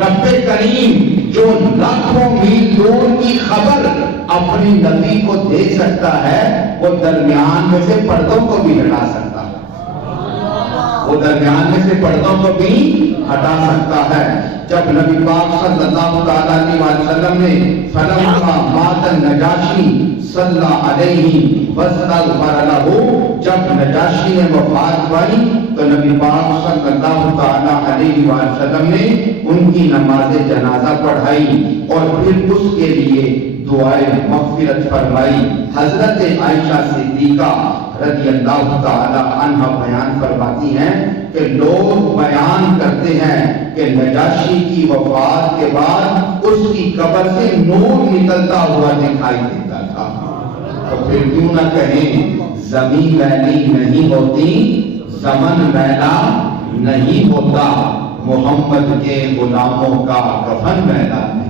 رب کریم جو لاکھوں میل دور کی خبر اپنی نبی کو دے سکتا ہے، وہ درمیان میں سے پردوں کو بھی ہٹا سکتا ہے، وہ درمیان میں سے پردوں کو بھی ہٹا سکتا ہے۔ جب نبی پاک صلی اللہ علیہ وسلم نے فلما مات النجاشی صلی اللہ علیہ وسلم، جب نجاشی نے وفات پائی تو نبی پاک صلی اللہ علیہ وسلم نے ان کی نماز جنازہ پڑھائی اور پھر اس کے لیے دعائے مغفرت فرمائی۔ حضرت عائشہ صدیقہ رضی اللہ تعالی عنہ بیان فرماتی ہیں کہ لوگ بیان کرتے ہیں کہ نجاشی کی وفات کے بعد اس کی قبر سے نور نکلتا ہوا دکھائی دیتا تھا۔ تو پھر کیوں نہ کہیں زمین میلی نہیں ہوتی، زمن میلا نہیں ہوتا، محمد کے غلاموں کا کفن میلا نہیں